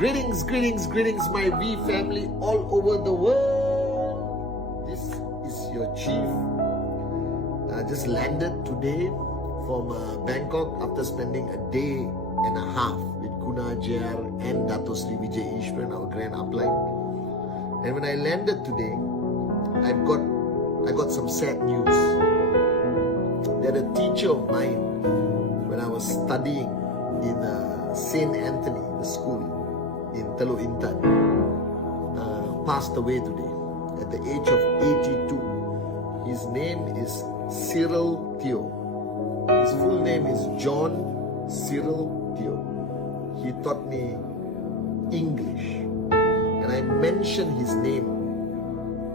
Greetings, greetings, greetings, my V family all over the world. This is your chief. I just landed today from Bangkok after spending a day and a half with Guna JR and Dato Sri Vijay Ishwaran, our grand upline. And when I landed today, I got some sad news. That a teacher of mine, when I was studying in St. Anthony, the school in Teluk Intan, passed away today at the age of 82. His name is Cyril Teo. His full name is John Cyril Teo. He taught me English, and I mention his name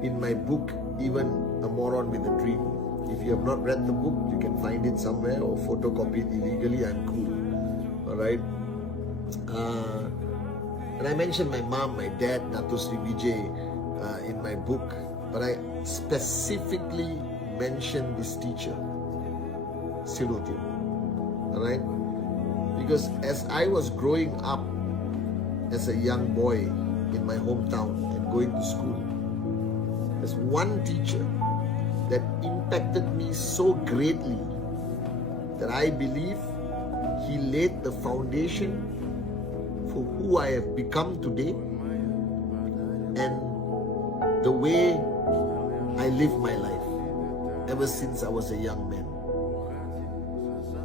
in my book, Even a Moron with a Dream. If you have not read the book, you can find it somewhere or photocopy it illegally. I'm cool. Alright? And I mentioned my mom, my dad, Dato Sri Vijay in my book, but I specifically mentioned this teacher, Cyril Teo. Alright? Because as I was growing up as a young boy in my hometown and going to school, there's one teacher that impacted me so greatly that I believe he laid the foundation for who I have become today and the way I live my life ever since I was a young man.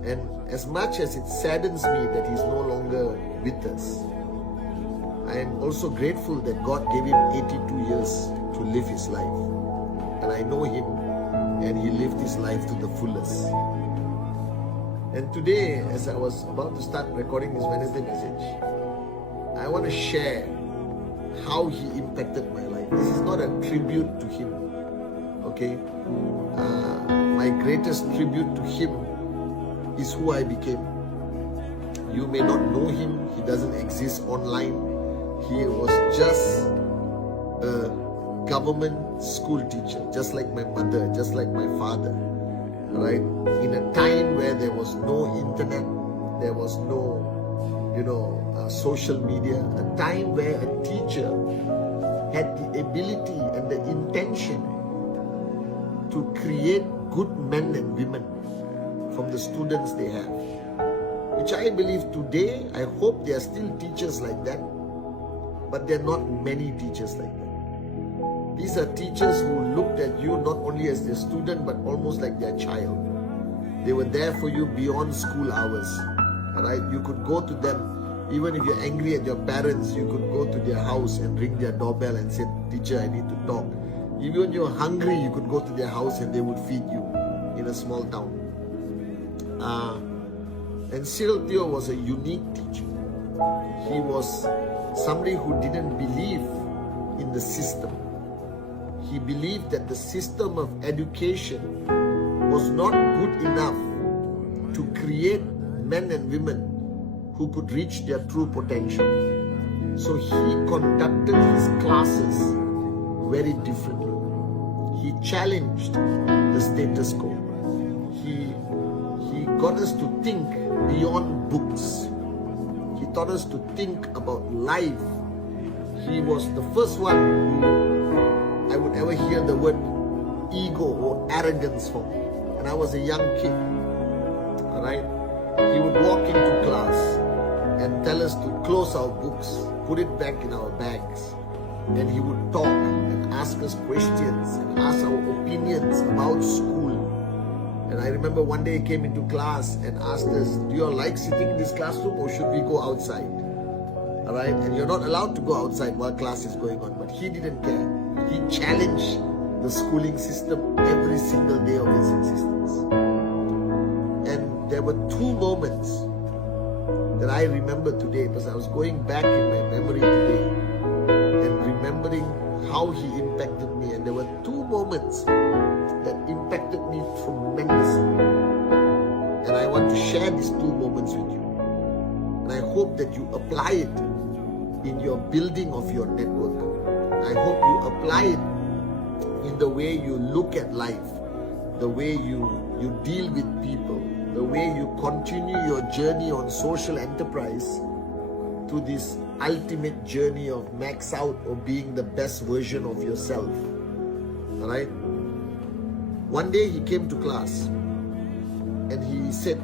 And as much as it saddens me that he's no longer with us, I am also grateful that God gave him 82 years to live his life. And I know him, and he lived his life to the fullest. And today, as I was about to start recording this Wednesday message, I want to share how he impacted my life. This is not a tribute to him, okay? My greatest tribute to him is who I became. You may not know him, he doesn't exist online. He was just a government school teacher, just like my mother, just like my father, right? In a time where there was no internet, there was no, social media, a time where a teacher had the ability and the intention to create good men and women from the students they have. Which I believe today, I hope there are still teachers like that, but there are not many teachers like that. These are teachers who looked at you not only as their student, but almost like their child. They were there for you beyond school hours. Alright, you could go to them, even if you're angry at your parents, you could go to their house and ring their doorbell and say, "Teacher, I need to talk." Even when you're hungry, you could go to their house and they would feed you in a small town. And Cyril Teo was a unique teacher. He was somebody who didn't believe in the system. He believed that the system of education was not good enough to create men and women who could reach their true potential. So he conducted his classes very differently. He challenged the status quo. He got us to think beyond books. He taught us to think about life. He was the first one who I would ever hear the word ego or arrogance from. And I was a young kid. Alright? He would walk into class and tell us to close our books, put it back in our bags. And he would talk and ask us questions and ask our opinions about school. And I remember one day he came into class and asked us, "Do you all like sitting in this classroom or should we go outside?" Alright, and you're not allowed to go outside while class is going on, but he didn't care. He challenged the schooling system every single day of its existence. And there were two moments that I remember today, because I was going back in my memory today and remembering how he impacted me. And there were two moments that impacted me tremendously. And I want to share these two moments with you. And I hope that you apply it in your building of your network. I hope you apply it in the way you look at life, the way you deal with people, the way you continue your journey on social enterprise through this ultimate journey of max out or being the best version of yourself. Alright? One day he came to class and he said,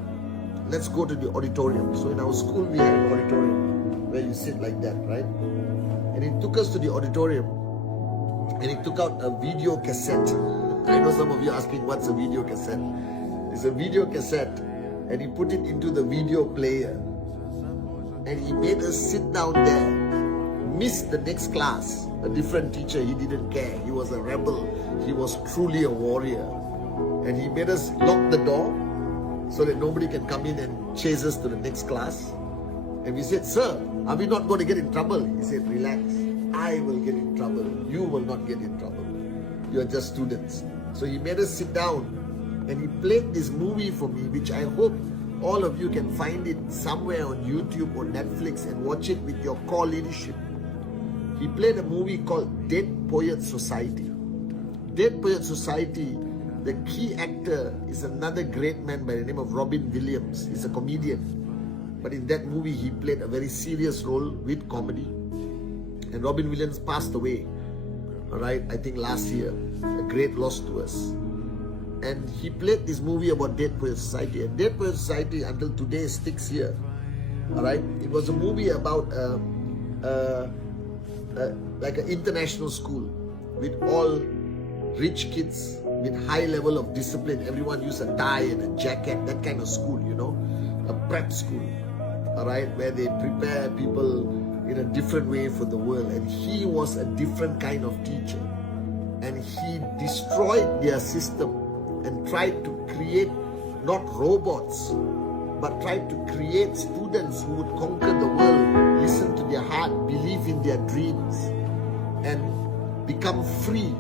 let's go to the auditorium. So in our school we had an auditorium where you sit like that, right? And he took us to the auditorium and he took out a video cassette. I know some of you are asking, what's a video cassette? It's a video cassette, and he put it into the video player. And he made us sit down there, miss the next class. A different teacher, he didn't care. He was a rebel. He was truly a warrior. And he made us lock the door so that nobody can come in and chase us to the next class. And we said, sir, are we not going to get in trouble? He said, relax. I will get in trouble. You will not get in trouble. You are just students. So he made us sit down and he played this movie for me, which I hope all of you can find it somewhere on YouTube or Netflix and watch it with your core leadership. He played a movie called Dead Poet Society. Dead Poet Society, the key actor is another great man by the name of Robin Williams. He's a comedian. But in that movie, he played a very serious role with comedy. And Robin Williams passed away, all right, I think last year. A great loss to us. And he played this movie about Dead Poet Society. And Dead Poet Society until today sticks here. Alright? It was a movie about like an international school with all rich kids with high level of discipline. Everyone used a tie and a jacket, that kind of school, you know. A prep school. Alright? Where they prepare people in a different way for the world. And he was a different kind of teacher. And he destroyed their system and tried to create not robots, but tried to create students who would conquer the world, listen to their heart, believe in their dreams, and become free.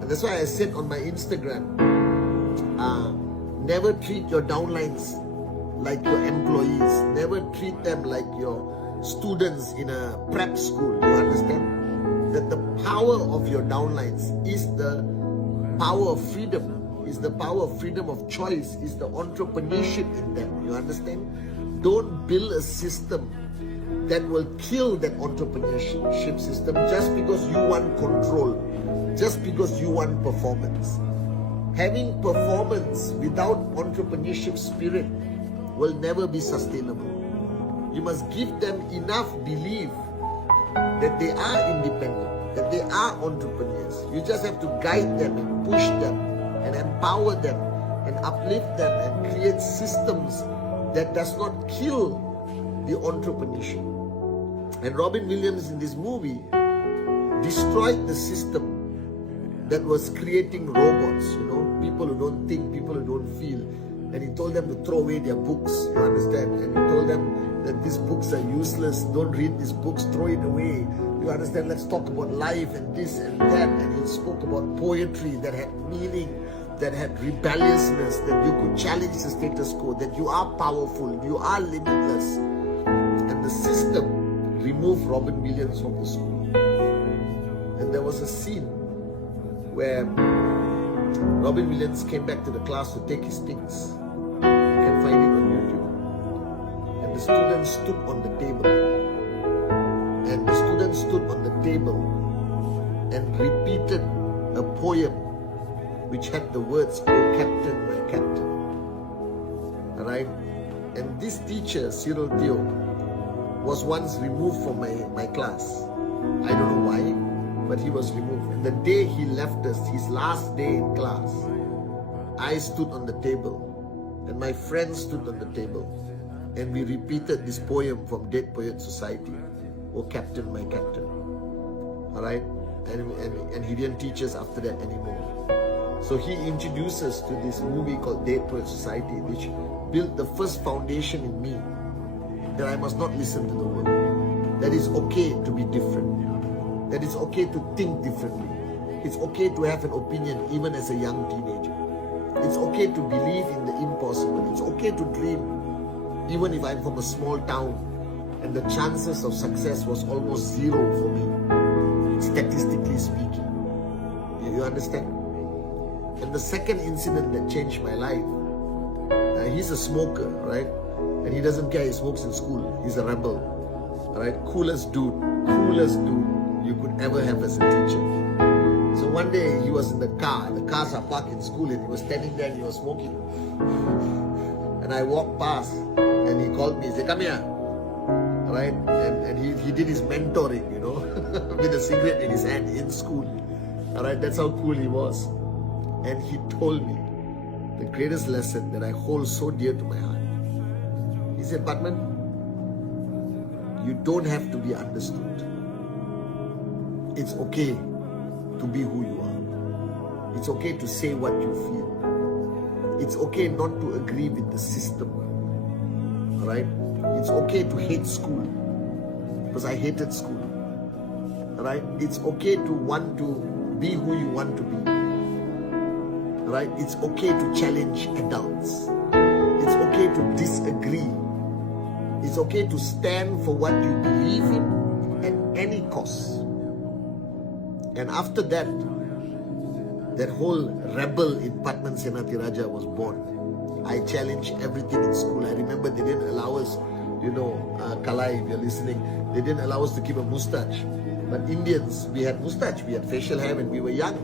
And that's why I said on my Instagram, never treat your downlines like your employees. Never treat them like your students in a prep school. You understand? That the power of your downlines is the power of freedom. Is the power of freedom of choice, is the entrepreneurship in them. You understand? Don't build a system that will kill that entrepreneurship system just because you want control, just because you want performance. Having performance without entrepreneurship spirit will never be sustainable. You must give them enough belief that they are independent, that they are entrepreneurs. You just have to guide them and push them and empower them and uplift them and create systems that does not kill the entrepreneurship. And Robin Williams in this movie destroyed the system that was creating robots, you know, people who don't think, people who don't feel. And he told them to throw away their books, you understand? And he told them that these books are useless, don't read these books, throw it away. You understand? Let's talk about life and this and that. And he spoke about poetry that had meaning, that had rebelliousness, that you could challenge the status quo, that you are powerful, you are limitless. And the system removed Robin Williams from the school. And there was a scene where Robin Williams came back to the class to take his things. You can find it on YouTube. And the students stood on the table. And the students stood on the table and repeated a poem which had the words, "Oh Captain, my Captain." Alright? And this teacher, Cyril Theo, was once removed from my class. I don't know why, but he was removed. And the day he left us, his last day in class, I stood on the table and my friends stood on the table and we repeated this poem from Dead Poet Society, "Oh Captain, my Captain." Alright? And he didn't teach us after that anymore. So he introduced us to this movie called Dead Poet Society, which built the first foundation in me that I must not listen to the world. That it's okay to be different. That it's okay to think differently. It's okay to have an opinion even as a young teenager. It's okay to believe in the impossible. It's okay to dream even if I'm from a small town and the chances of success was almost zero for me, statistically speaking. You understand? And the second incident that changed my life, he's a smoker, right? And he doesn't care, he smokes in school. He's a rebel. Alright, coolest dude you could ever have as a teacher. So one day he was in the cars are parked in school, and he was standing there and he was smoking. And I walked past and he called me, he said, "Come here." Right? And he did his mentoring, you know, with a cigarette in his hand in school. Alright, that's how cool he was. And he told me the greatest lesson that I hold so dear to my heart. He said, "Pathman, you don't have to be understood. It's okay to be who you are. It's okay to say what you feel. It's okay not to agree with the system. Alright? It's okay to hate school, because I hated school. Alright? It's okay to want to be who you want to be. Alright? It's okay to challenge adults. It's okay to disagree. It's okay to stand for what you believe in at any cost." And after that, that whole rebel in Pathman Senathirajah was born. I challenged everything in school. I remember they didn't allow us, Kalai, if you're listening, they didn't allow us to keep a mustache. But Indians, we had mustache, we had facial hair when we were young.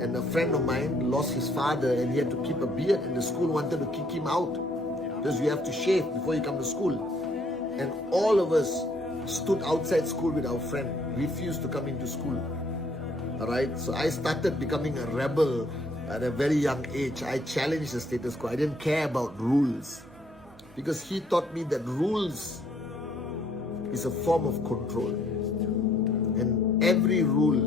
And a friend of mine lost his father and he had to keep a beard, and the school wanted to kick him out because you have to shave before you come to school. And all of us stood outside school with our friend, refused to come into school. Alright, so I started becoming a rebel at a very young age. I challenged the status quo. I didn't care about rules, because he taught me that rules is a form of control, and every rule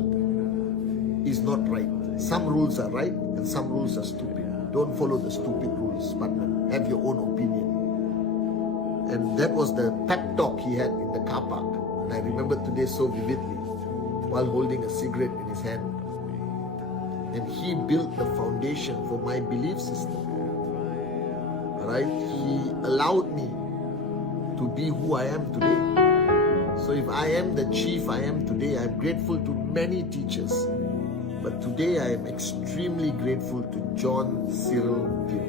is not right. Some rules are right and some rules are stupid. Don't follow the stupid rules, but have your own opinion. And that was the pep talk he had in the car park, and I remember today so vividly, while holding a cigarette in his hand. And he built the foundation for my belief system. Alright? He allowed me to be who I am today. So if I am the chief I am today, I'm grateful to many teachers. But today I am extremely grateful to John Cyril Teo.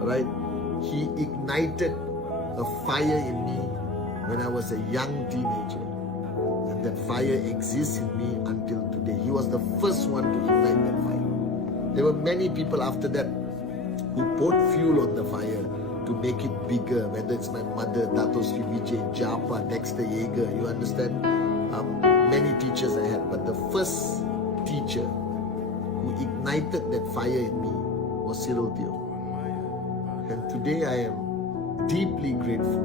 Alright? He ignited a fire in me when I was a young teenager. And that fire exists in me until today. He was the first one to ignite that fire. There were many people after that who poured fuel on the fire to make it bigger, whether it's my mother, Dato Sri Vijay, Japa, Dexter Yeager, you understand? Many teachers I had, but the first teacher who ignited that fire in me was Cyril Teo. And today I am deeply grateful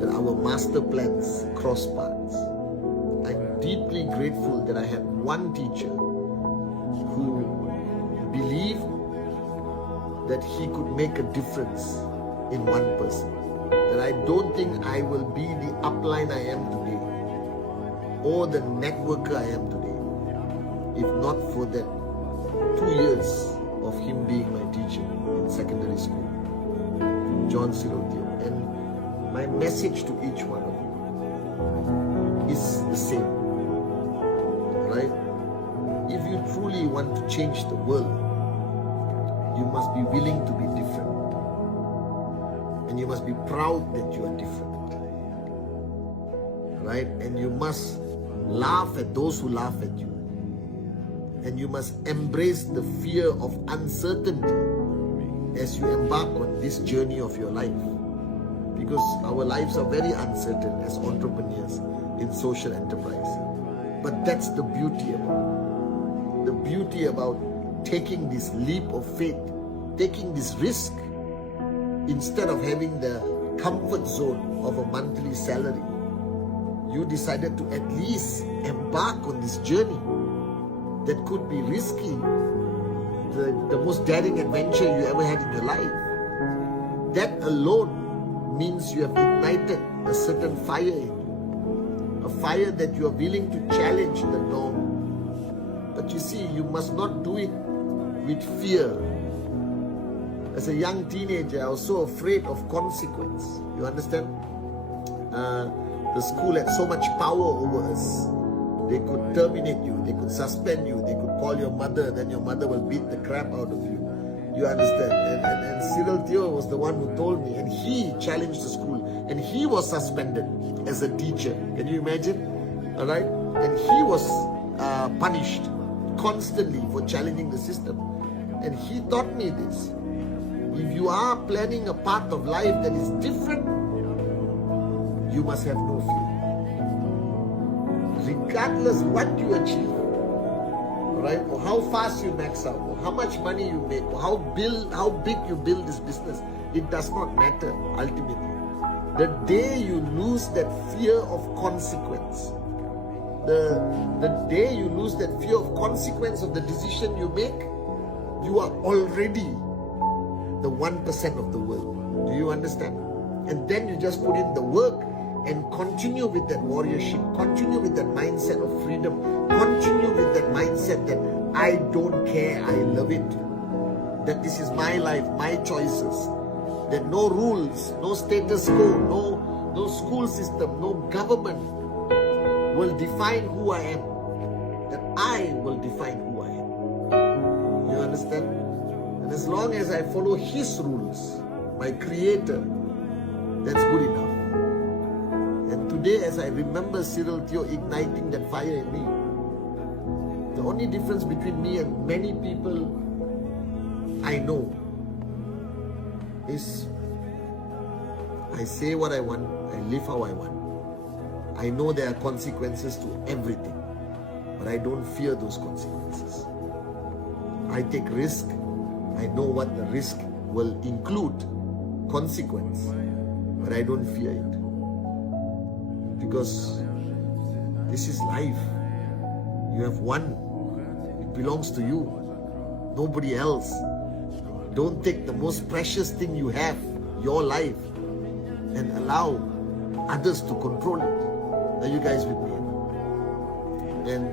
that our master plans cross paths. I'm deeply grateful that I had one teacher who believed that he could make a difference in one person. That I don't think I will be the upline I am today, or the networker I am today, if not for that 2 years of him being my teacher in secondary school, John Cyril Teo. And my message to each one of you is the same, right? If you truly want to change the world, you must be willing to be different. And you must be proud that you are different. Right? And you must laugh at those who laugh at you. And you must embrace the fear of uncertainty as you embark on this journey of your life. Because our lives are very uncertain as entrepreneurs in social enterprise. But that's the beauty about it. The beauty about taking this leap of faith, taking this risk, instead of having the comfort zone of a monthly salary. You decided to at least embark on this journey that could be risky, the most daring adventure you ever had in your life. That alone means you have ignited a certain fire in you, a fire that you are willing to challenge the norm. But you see, you must not do it with fear. As a young teenager, I was so afraid of consequence. You understand? The school had so much power over us. They could terminate you, they could suspend you, they could call your mother, then your mother will beat the crap out of you. You understand? And Cyril Teo was the one who told me, and he challenged the school, and he was suspended as a teacher. Can you imagine? All right? And he was punished constantly for challenging the system. And he taught me this. If you are planning a path of life that is different, you must have no fear. Regardless what you achieve, right? Or how fast you max out, or how much money you make, or how big you build this business, it does not matter ultimately. The day you lose that fear of consequence, the day you lose that fear of consequence of the decision you make, you are already the 1% of the world. Do you understand? And then you just put in the work and continue with that warriorship, continue with that mindset of freedom, continue with that mindset that I don't care, I love it, that this is my life, my choices, that no rules, no status quo, no school system, no government will define who I am, that I will define who I am. You understand? And as long as I follow His rules, my Creator, that's good enough. And today, as I remember Cyril Theo igniting that fire in me, the only difference between me and many people I know is I say what I want, I live how I want. I know there are consequences to everything, but I don't fear those consequences. I take risk. I know what the risk will include, consequence, but I don't fear it. Because this is life. You have one. It belongs to you. Nobody else. Don't take the most precious thing you have, your life, and allow others to control it. Are you guys with me? And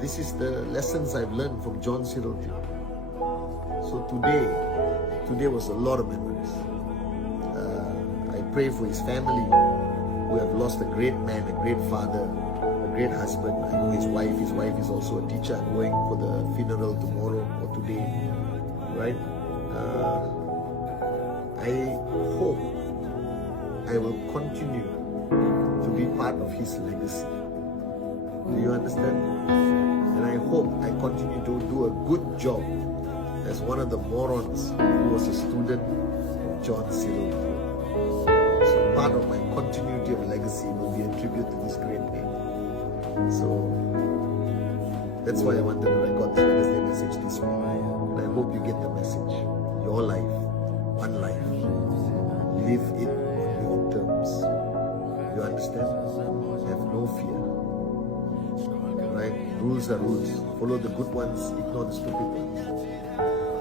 this is the lessons I've learned from John Cyril Theo. So today was a lot of memories. I pray for his family who have lost a great man, a great father, a great husband. I know his wife is also a teacher. I'm going for the funeral tomorrow or today, right? I hope I will continue to be part of his legacy. Do you understand? And I hope I continue to do a good job as one of the morons who was a student of John Cyril Theo. So part of my continuity of legacy will be a tribute to this great man. So that's why I wanted to record this Wednesday message this week. And I hope you get the message. Your life, one life. Live it on your terms. You understand? Have no fear. Right? Rules are rules. Follow the good ones, ignore the stupid ones.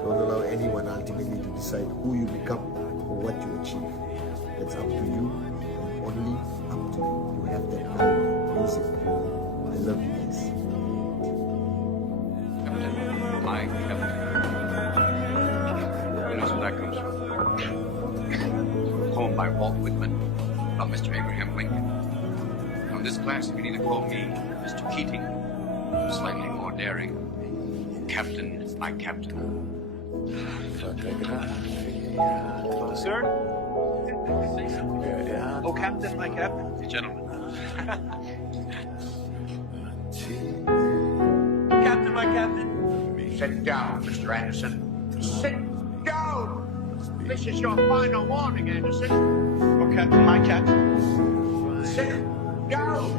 Don't allow anyone ultimately to decide who you become or what you achieve. It's up to you, and only up to you. You have that power. Use it. I love you guys. Captain, my captain. Who knows where that comes from? Poem by Walt Whitman about Mr. Abraham Lincoln. On this class, you can either call me Mr. Keating, slightly more daring, Captain, my captain. Sir? Oh, Captain, my captain. Gentlemen. Captain, my captain. Sit down, Mr. Anderson. Sit down! This is your final warning, Anderson. Oh, Captain, my captain. Sit down!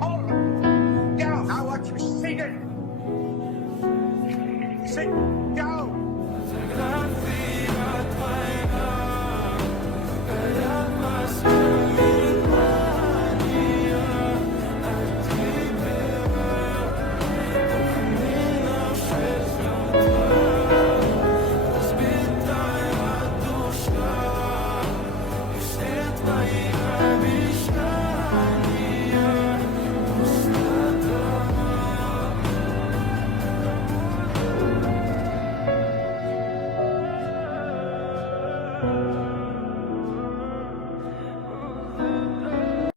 Hold down! I want you seated! Sit down!